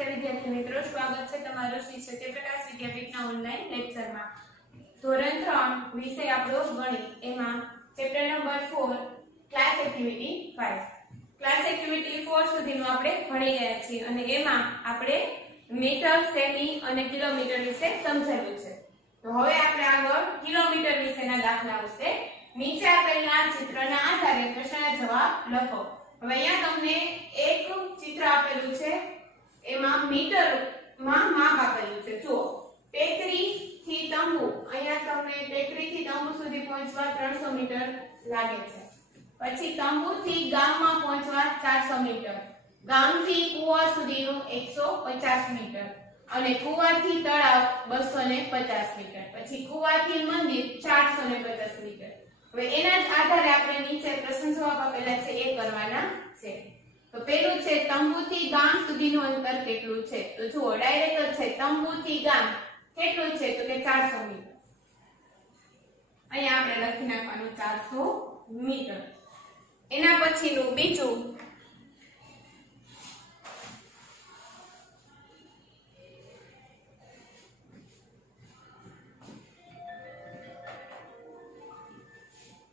નમસ્તે વિદ્યાર્થી મિત્રો, સ્વાગત છે તમારું શ્રી સત્યપ્રકાશ વિદ્યાપીઠના ઓનલાઈન લેક્ચરમાં. ધોરણ 3 વિષય આપણો ગણિત, એમાં chapter number 4 class activity 5. Class activity 4 સુધીનું આપણે ભણી ગયા છીએ અને એમાં આપણે મીટર, સેમી અને કિલોમીટર વિશે સમજાવ્યું છે. તો હવે આપણે આગળ કિલોમીટર વિશેના દાખલા વિશે નીચે આપેલા ચિત્રના આધારે પ્રશ્નના જવાબ લખો. હવે અહીંયા તમને એક ચિત્ર આપેલું છે, એમાં મીટર માં માપ આપેલું છે. જો ટેકરી થી તંબુ, અહીંયા તમને ટેકરી થી તંબુ સુધી પહોંચવા 300 મીટર લાગે છે. પછી તંબુ થી ગામમાં પહોંચવા 400 મીટર, ગામથી કુવા સુધીનું 150 મીટર અને કુવાથી તળાવ 250 મીટર, પછી કુવાથી મંદિર 450 મીટર. હવે એના જ આધારે આપણે નીચે પ્રશ્ન જવાબ આપેલા છે એ કરવાના છે. તો પહેલું છે તંબુથી ગામ સુધીનું અંતર કેટલું છે? તો જુઓ ડાયરેક્ટ છે, તંબુથી ગામ કેટલું છે? તો કે 400 મીટર. અહીંયા આપણે લખી નાખવાનું 400 મીટર. એના પછીનું બીજું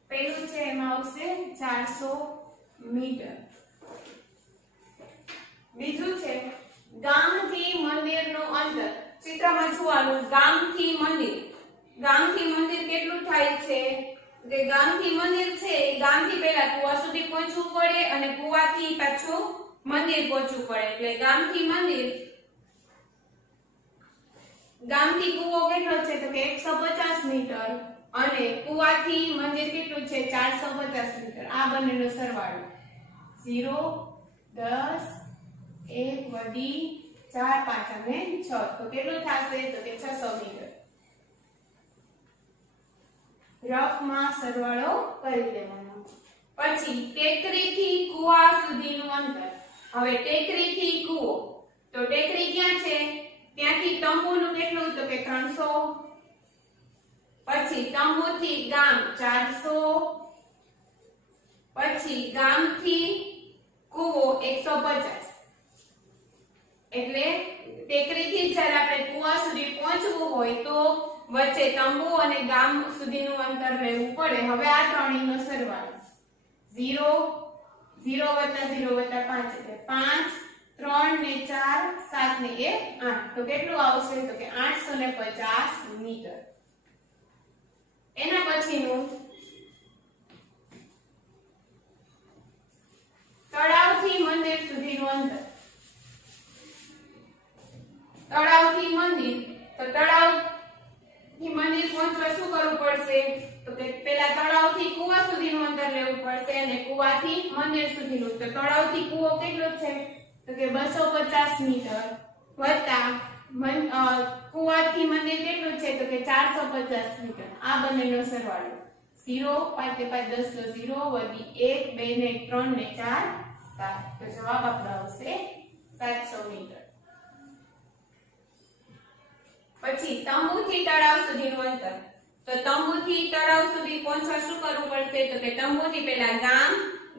પેલું છે, એમાં આવશે 400 મીટર. બીજું છે ગામથી મંદિરનું અંતર. ચિત્રમાં જોવાનું, ગામથી મંદિર કેટલું થાય છે? કે ગામથી મંદિર છે, ગામથી પહેલા કુવા સુધી પહોંચવું પડે અને કુવાથી પાછું મંદિર પહોંચવું પડે. એટલે ગામથી કુવો કેટલો છે? તો કે 150 મીટર અને કુવાથી મંદિર કેટલું છે? 450 મીટર. આ બંનેનો સરવાળો 0 10 1 વધી 4 5 અને 6, તો કેટલું થશે? તો કે 600 મીટર. રફમાં સરવાળો કરી લેવાનો. પછી ટેકરીથી કુવા સુધીનું અંતર. હવે ટેકરીથી કુવો, તો ટેકરી ક્યાં છે? ત્યાંથી તંબુનું કેટલું? તો કે 300. પછી તંબુથી ગામ 400, પછી ગામથી કુવો 150. એટલે ટેકરીથી જ્યારે આપણે કુવા સુધી પહોંચવું હોય તો વચ્ચે તંબુ અને ગામ સુધીનું અંતર લેવું પડે. હવે આ ત્રણેયનો સરવાળો 0 0 + 0 + 5 એટલે 5 3 ને 4 7 ને 1 8. તો કેટલું આવશે? તો કે 850 મીટર. એના પછીનું તળાવથી મંદિર સુધીનું અંતર. તળાવથી મંદિર, તો તળાવથી મંદિર પહોંચવા શું કરવું પડશે? તો કે પહેલા તળાવથી કુવા સુધીનું અંતર લેવું પડશે અને કુવાથી મંદિર સુધીનું. તો તળાવથી કુવો કેટલો છે? તો કે 250 મીટર વત્તા કુવાથી મંદિર કેટલું છે? તો કે 450 મીટર. આ બંનેનો સરવાળો 0 5 5 10 0 વધી 1 2 ને 3 ને 4 7. તો જવાબ આપણો આવશે 700 મીટર. પછી તંબુથી તળાવ સુધીનું અંતર. તો તંબુથી તળાવ સુધી પહોંચવા શું કરવું પડશે? તો કે તંબુથી પહેલા ગામ,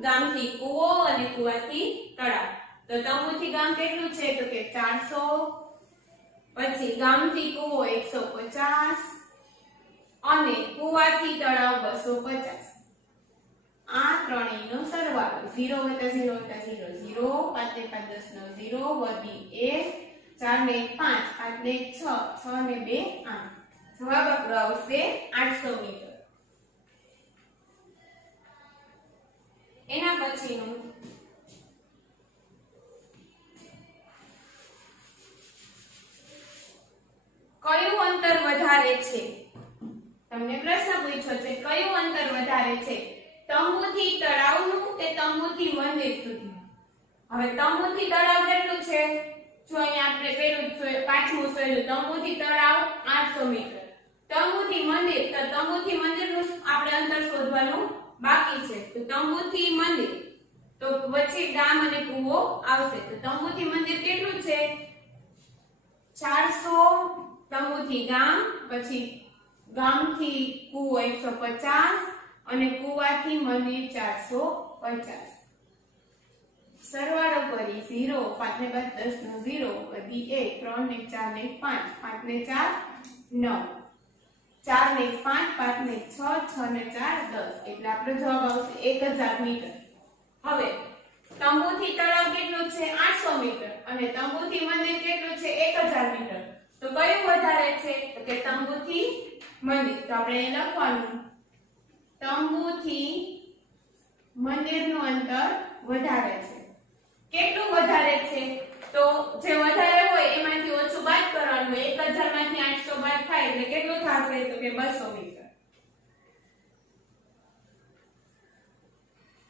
ગામથી કુવો અને કુવાથી તળાવ. તો તંબુથી ગામ કેટલું છે? તો કે 400, પછી ગામથી કુવો 150 અને કુવાથી તળાવ 250. આ ત્રણેયનો સરવાળો 0 + 0 + 0 0 5 5 10 0 વધી 1 4 ને 5 5 ને 6 6 ને 2 8. જવાબ આપણો આવશે 800 મીટર. એના પછીનું કયું અંતર વધારે છે? તમને પ્રશ્ન પૂછ્યો છે, કયું અંતર વધારે છે? તંબુથી તળાવનું કે તંબુથી મંદિર સુધી? હવે તંબુથી તળાવ કેટલું છે? જો અહીંયા આપણે પેલું પાંચમું જોયું, તંબુથી તળાવ 800 મીટર. તંબુથી મંદિર, તો તંબુથી મંદિરનું આપણે અંતર શોધવાનું બાકી છે. તો તંબુથી મંદિર, તો વચ્ચે ગામ અને કુવો આવશે. તો તંબુથી મંદિર કેટલું છે? 400, તંબુથી ગામ, પછી ગામથી કુવો 150 અને કુવાથી મંદિર 450. સરવાળો કરી 0 5 ને બાદ 10 નો 0 વધી 1 3 ને 4 ને 5 5 ને 4 9 4 ને 5 5 ને 6 6 ને 4 10 એટલે આપણો જવાબ આવશે 1000 મીટર. હવે તંબુથી તળાવ કેટલું છે 800 મીટર અને તંબુથી મંદિર કેટલું છે 1000 મીટર. તો કયું વધારે છે? તો કે તંબુથી મંદિર. તો આપણે એ લખવાનું તંબુથી મંદિરનું અંતર વધારે છે. કેટલું વધારે છે? તો જે વધારે હોય એમાંથી ઓછું બાદ કરવાનું. 1000 માંથી 800 બાદ થાય એટલે કેટલું થશે? તો કે 200 મીટર.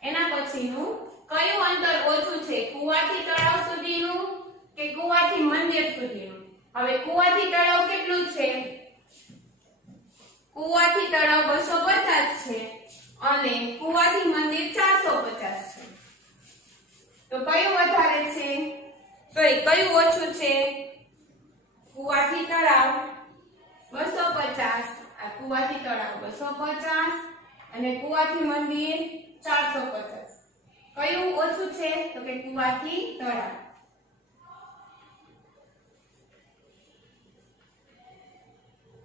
એના પછીનું કયું અંતર ઓછું છે? કુવાથી તળાવ સુધીનું કે કુવાથી મંદિર સુધીનું? હવે કુવાથી તળાવ કેટલું છે? કુવાથી તળાવ 250 છે અને કુવાથી મંદિર 450 છે. તો કયું વધારે છે? સોરી, કયું ઓછું છે? કુવાથી તળાવ 250, આ કુવાથી તળાવ 250 અને કુવાથી મંદિર 450. કયું ઓછું છે? તો કે કુવાથી તળાવ.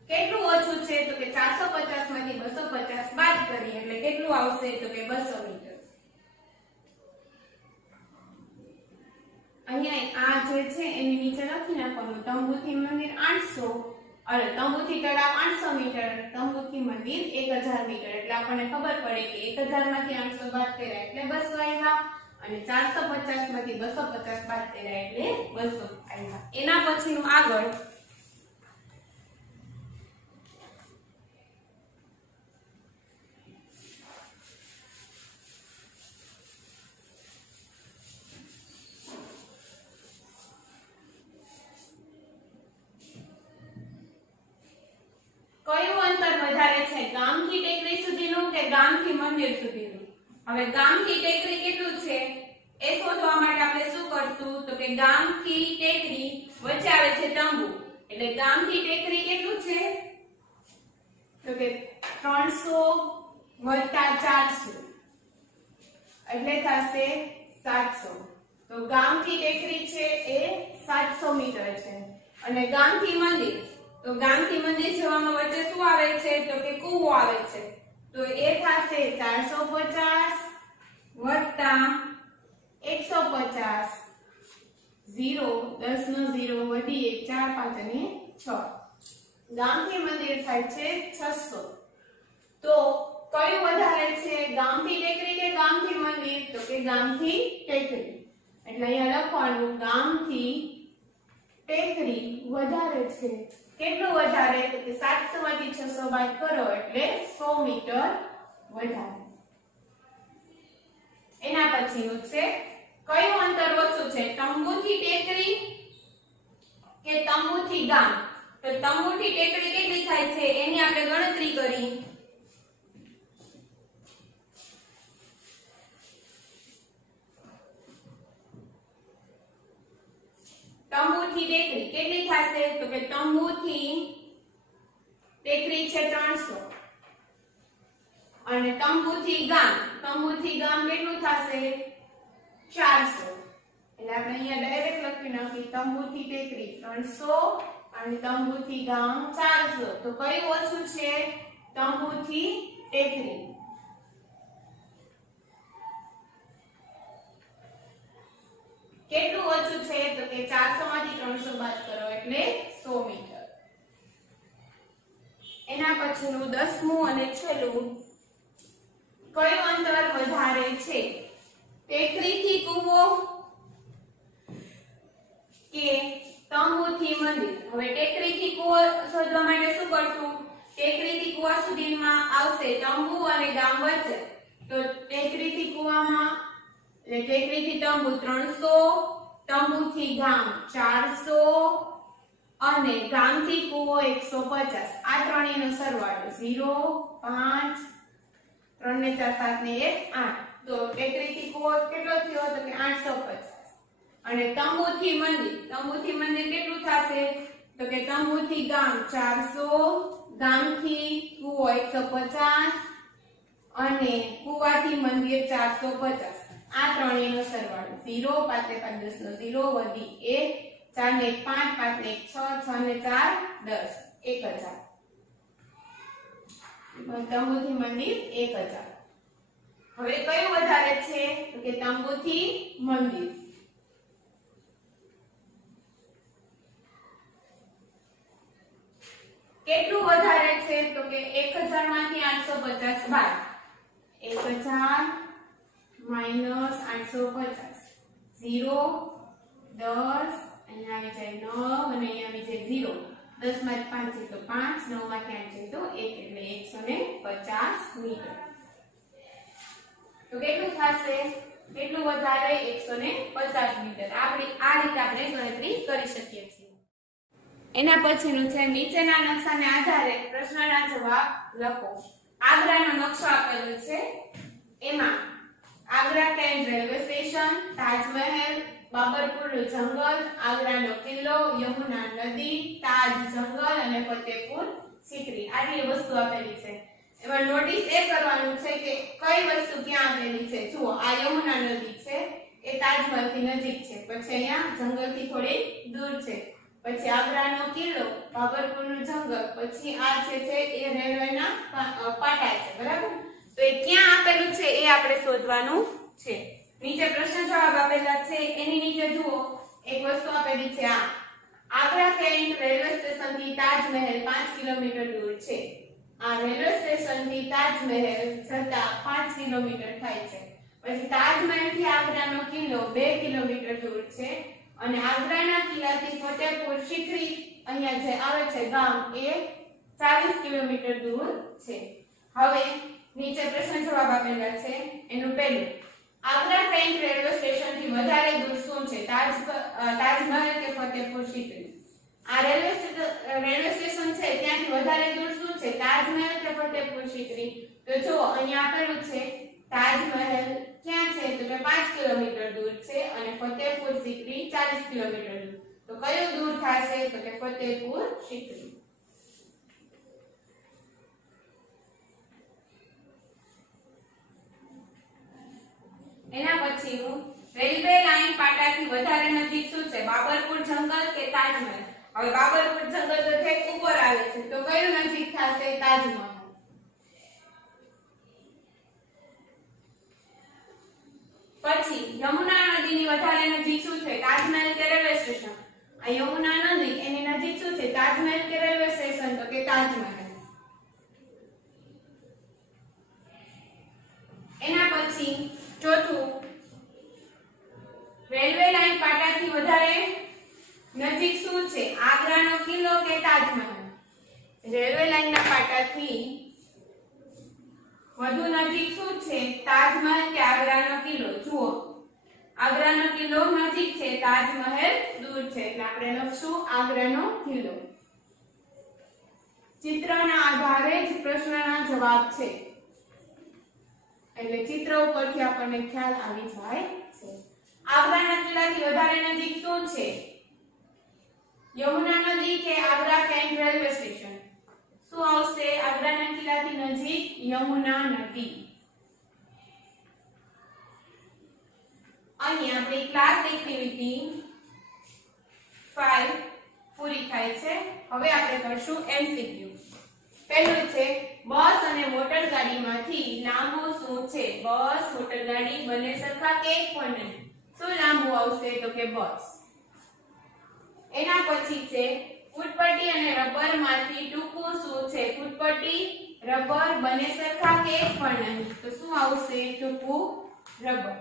કેટલું ઓછું છે? તો કે 450 માંથી 250 બાદ કરીએ એટલે કેટલું આવશે? તો કે 200 મીટર. અહીંયા આ જે છે એની નીચે લખી નાખવાનું તંબુથી મંદિર 800 અને તંબુથી તળાવ 800 મીટર, તંબુથી મંદિર 1000 મીટર. એટલે આપણને ખબર પડે કે 1000 માંથી 800 બાદ કર્યા એટલે 200 આવ્યા અને 450 માંથી 250 બાદ કર્યા એટલે 200 આવ્યા. એના પછીનું આગળ કયું અંતર વધારે છે? ગામથી ટેકરી સુધીનું કે ગામથી મંદિર સુધીનું? હવે ગામથી ટેકરી કેટલું છે એ શોધવા માટે આપણે શું કરશું? તો કે ગામથી ટેકરી વચ્ચે આવે છે તંબુ એટલે ગામથી ટેકરી કેટલું છે? તો કે 300 વત્તા 400 એટલે થશે 700. તો ગામથી ટેકરી છે એ 700 મીટર છે અને ગામથી મંદિર, તો ગામથી મંદિર જવામાં વચ્ચે શું આવે છે? તો કે કૂવો આવે છે. તો એ થશે 450 વત્તા 150 0 10 નો 0 વધી 1 4 5 અને 6. ગામથી મંદિર થાય છે 600. તો કયું વધારે છે? ગામથી ટેકરી કે ગામથી મંદિર? તો કે ગામથી ટેકરી. એટલે અહીંયા લખવાનું ગામથી ટેકરી વધારે છે. કેટલું વધારે? તો કે 700 માંથી 600 બાદ કરો એટલે 100 મીટર વધારે. એના પછીનું છે કયું અંતર ઓછું છે? તંબુથી ટેકરી કે તંબુથી ગામ? તો તંબુથી ટેકરી કેટલી થાય છે એની આપણે ગણતરી કરી. તંબુથી ટેકરી કેટલી થશે? તો કે તંબુથી ટેકરી છે 300 અને તંબુથી ગામ કેટલું થશે? 400. એટલે આપણે અહીંયા ડાયરેક્ટ લખી નાખી તંબુથી ટેકરી 300 અને તંબુથી ગામ 400. તો કયું ઓછું છે? તંબુથી ટેકરી. કેટલું ઓછું છે? તો કે 400 માંથી 300 બાદ કરો એટલે 100 મીટર. એના પછીનું 10મું અને છેલ્લું કયું અંતર વધારે છે? ટેકરીથી કૂવો કે તંબુથી મંદિર? હવે ટેકરીથી કૂવો શોધવા માટે શું કરશું? ટેકરીથી કૂવા સુધીમાં આવશે તંબુ અને ગામ વચ્ચે. તો ટેકરીથી કૂવામાં એટલે ટેકરીથી તંબુ 300, તંબુથી ગામ 400 અને ગામથી કૂવો 150. આ ત્રણેયનો સરવાળો 0 5 3 ને 4 7 ને 1 8. તો ટેકરીથી કૂવો કેટલો થયો? તો કે 850 અને તંબુથી મંદિર કેટલું થશે? તો કે તંબુથી ગામ 400, ગામથી કૂવો 150 અને કૂવાથી મંદિર 450. આ ત્રણેયનો સરવાળો 0 5 ને 5 10 નો 0 વધી 1 4 ને 1 5 5 ને 1 6 6 ને 4 10 1000 તંબુથી મંદિર 1000 હવે કયું વધારે છે તો કે તંબુથી મંદિર કેટલું વધારે છે તો કે 1000 માંથી 850 બાદ 1000 minus 850 0 10 અહીંયા આવી જાય 9 અને અહીંયા આવી જાય 0 10 માંથી 5 છે તો 5 9 માંથી 8 છે તો 1 એટલે 150 મીટર તો કેટલું થશે કેટલું વધારે 150 મીટર આપણે આ રીતે આપણે ગણતરી કરી શકીએ છીએ એના પછીનું છે નીચેના નકશાને આધારે પ્રશ્નના જવાબ લખો આગ્રાનો નકશો આપેલો છે એમાં Agra cantt railway station Taj Mahal બાબરપુરનું જંગલ આગ્રાનો કિલ્લો યમુના નદી તાજ જંગલ અને ફતેહપુર સિકરી આટલી વસ્તુ આપેલી છે એમાં નોટિસ એ કરવાનું છે કે કઈ વસ્તુ ક્યાં આપેલી છે જુઓ આ યમુના નદી છે એ તાજમહેલથી નજીક છે પછી અહીંયા જંગલથી થોડી દૂર છે પછી આગ્રાનો કિલ્લો બાબરપુરનું જંગલ પછી આ છે એ રેલવેના પાટા છે બરાબર તો એ ક્યાં આપેલું છે એ આપણે શોધવાનું છે નીચે પ્રશ્ન જવાબ આપેલા છે એની નીચે જુઓ એક વસ્તુ આપેલી છે આ આગ્રા કેન્ટ રેલવે સ્ટેશનથી તાજમહેલ 5 કિલોમીટર દૂર છે આ રેલવે સ્ટેશનથી તાજમહેલ જતા 5 કિલોમીટર થાય છે પછી તાજમહેલથી આગ્રાનો કિલ્લો 2 કિલોમીટર દૂર છે અને આગ્રાના કિલ્લાથી ફતેહપુર સિકરી અહીંયા જે આવે છે ગામ એ 40 કિલોમીટર દૂર છે હવે નીચે પ્રશ્ન જવાબ આપેલા છે એનું પહેલું આગ્રા કેન્ટ રેલવે સ્ટેશનથી વધારે દૂર શું છે તાજમહેલ કે ફતેહપુર સિકરી આ રેલવે સ્ટેશન છે ત્યાંથી વધારે દૂર શું છે તાજમહેલ કે ફતેહપુર સિકરી તો જો અહીંયા આપેલું છે તાજમહેલ ક્યાં છે તો કે 5 કિલોમીટર દૂર છે અને ફતેહપુર સિકરી 40 કિલોમીટર દૂર તો કયું દૂર થશે તો કે ફતેહપુર સિકરી એના પછીનું રેલવે લાઈન પાટાથી વધારે નજીક શું છે બાબરપુર જંગલ કે તાજમહેલ હવે બાબરપુર જંગલ તો ઠેક ઉપર આવે છે તો કયું નજીક થશે તાજમહેલ પછી યમુના નદીની વધારે નજીક શું છે તાજમહેલ કે રેલવે સ્ટેશન આ યમુના નદી એની નજીક શું છે તાજમહેલ કે રેલવે સ્ટેશન તો કે તાજમહેલ એના પછી ચોથું રેલવે લાઈન પાટાથી વધારે નજીક શું છે આગ્રાનો કિલ્લો કે તાજમહેલ રેલવે લાઈનના પાટાથી વધુ નજીક શું છે તાજમહેલ કે આગ્રાનો કિલ્લો જુઓ આગ્રાનો કિલ્લો નજીક છે તાજમહેલ દૂર છે એટલે આપણે લખશું આગ્રાનો કિલ્લો ચિત્રના આધારે જ પ્રશ્નના જવાબ છે એટલે ચિત્ર ઉપરથી આપણને ખ્યાલ આવી જાય છે આગ્રાના કિલ્લાથી વધારે નજીક શું છે યમુના નદી કે આગ્રા કેન્ટ રેલવે સ્ટેશન શું આવશે આગ્રાના કિલ્લાથી નજીક યમુના નદી અહીં આપણી ક્લાસ એક્ટિવિટી 5 પૂરી થાય છે હવે આપણે કરશું એમસીક્યુ પહેલું છે બસ અને મોટર ગાડીમાંથી લાંબુ શું છે બસ મોટર ગાડી બંને સરખા કે એક પણ નહીં શું લાંબુ આવશે તો કે બસ એના પછી છે ફૂટપટ્ટી અને રબરમાંથી ટૂંકું શું છે ફૂટપટ્ટી રબર બંને સરખા કે એક પણ નહીં તો શું આવશે ટૂંકું રબર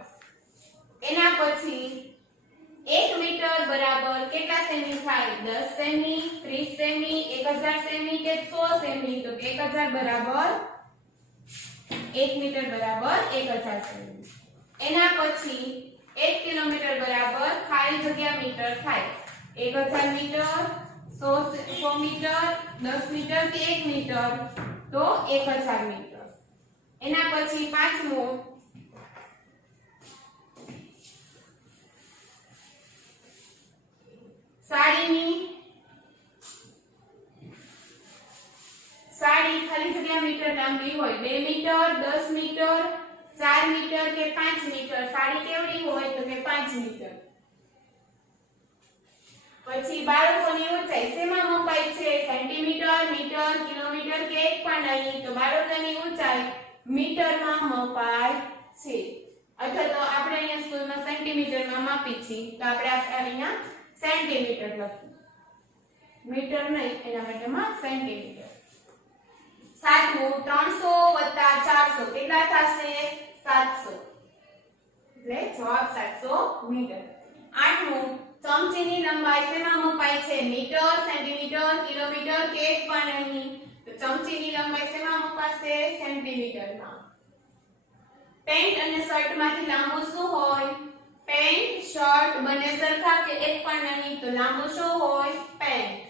એના પછી 1 મીટર બરાબર કેટલા સેમી થાય 10 સેમી 30 સેમી 1000 સેમી કે 100 સેમી તો 1000 બરાબર 1 મીટર બરાબર 1000 સેમી એના પછી 1 કિલોમીટર બરાબર ખાલી જગ્યા મીટર થાય 1000 મીટર 100 મીટર 10 મીટર કે 1 મીટર તો 1000 મીટર એના પછી પાંચમું સાડી ખાલી જગ્યા મીટર લાંબી હોય 2 મીટર 10 મીટર 4 મીટર કે 5 મીટર? સાડી કેવડી હોય તો કે 5 મીટર. પછી બાળકોની ઊંચાઈ શેમાં મપાય છે? સેન્ટીમીટર, મીટર, કિલોમીટર કે એક પણ નહીં? તો બાળકોની ઊંચાઈ મીટરમાં મપાય છે. અથવા તો આપણે અહીંયા સ્કૂલમાં સેન્ટીમીટરમાં માપી છીએ તો આપણે અહીંયા સેન્ટીમીટર લખીએ. મીટર નહીં, એના માટેમાં સેન્ટીમીટર. સાતમું 300 + 400 કેટલા થશે? 700. એટલે જવાબ 700 મીટર. આઠમું ચમચીની લંબાઈ શેમાં મપાય છે? મીટર, સેન્ટીમીટર, કિલોમીટર કે એક પણ નહીં? તો ચમચીની લંબાઈ શેમાં મપાશે? સેન્ટીમીટરમાં. પેન્ટ અને શર્ટ માંથી લાંબુ શું હોય? પેન્ટ, શર્ટ બંને સરખા કે એક પણ નહીં? તો લાંબુ શું હોય? પેન્ટ.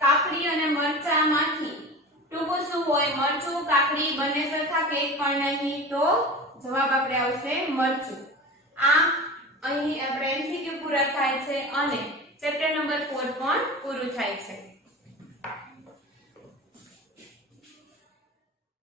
કાકડી અને મરચા માંથી ટૂંકું શું હોય? મરચું, કાકડી બંને સરખા કે એક પણ નહીં? તો જવાબ આપણે આવશે મરચું. આ અહીં આપણે MCQ પૂરા થાય છે અને ચેપ્ટર નંબર 4 પણ પૂરું થાય છે.